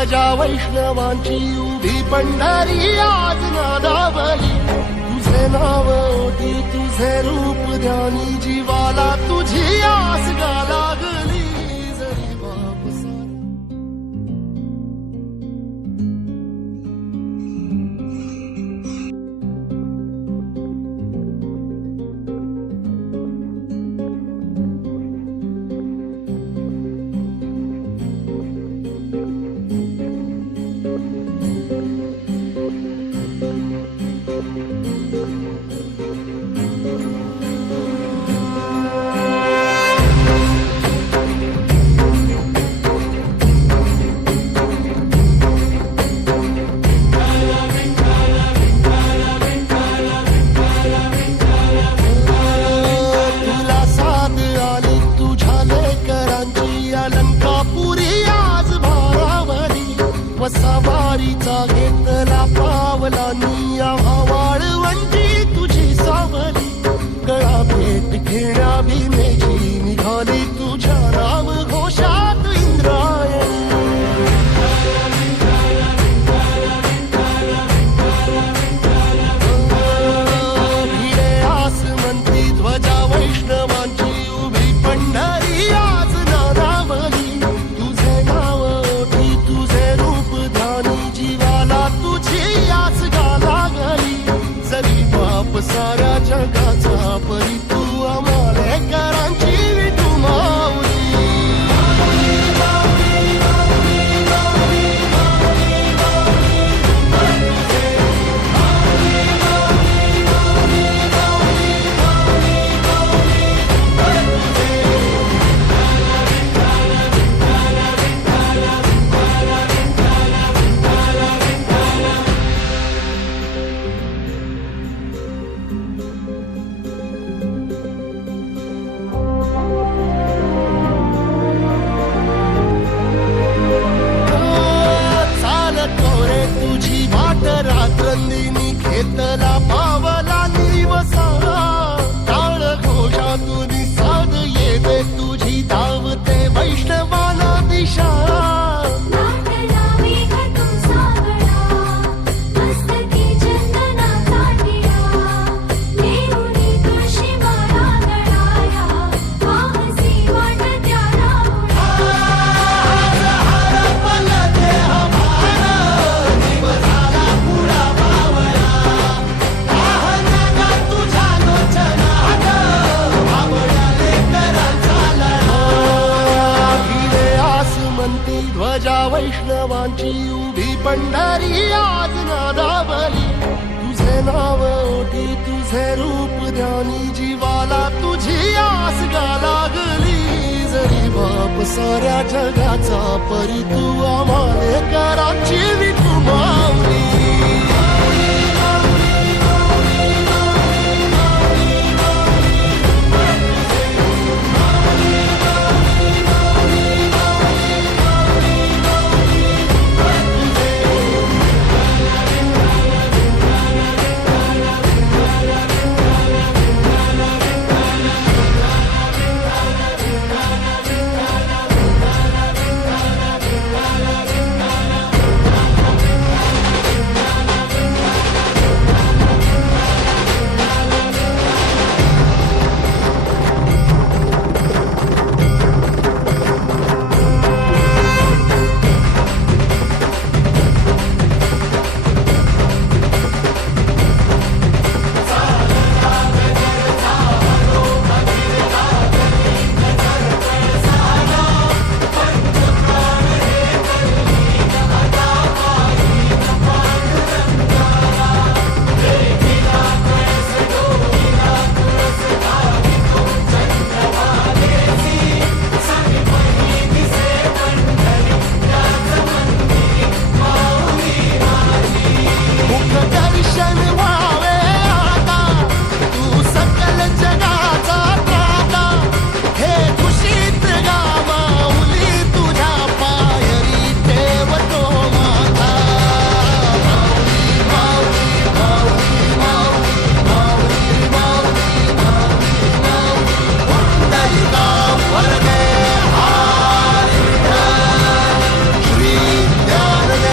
ध्वजा वैष्णवांची उभी पंढरी आज नादावली. तुझे नाव ओठी तुझे रूप ध्यानी जीवाला तुझी आस गा लागली. जरी बाप सारा सवारीचा घेतला पावला निया वाळवंटी तुझी सावली. गळा भेट घेण्या भीमेची निघाली तुझ्या नाम घोषात इंद्रायणी. भिडे आसमंती ध्वजा वैष्णवांची उभी पंढरी आज नादावली. तुझे नाव ओठी तुझे रूप ध्यानी जीवाला तुझी आस गा लागली. जरी बाप साऱ्या जगाचा परी तू आमालेकरांची विठू माऊली. तुझी वाट रात्रंदिनी घेतला पावला दिवसा. टाळ घोषातून साध येते तुझी धावते वैष्णवाला दिशा. ध्वजा वैष्णवांची उभी पंढरी आज नादावली. तुझे नाव ओठी तुझे रूप ध्यानी जीवाला तुझी आस गा लागली. जरी बाप साऱ्या जगाचा परी तू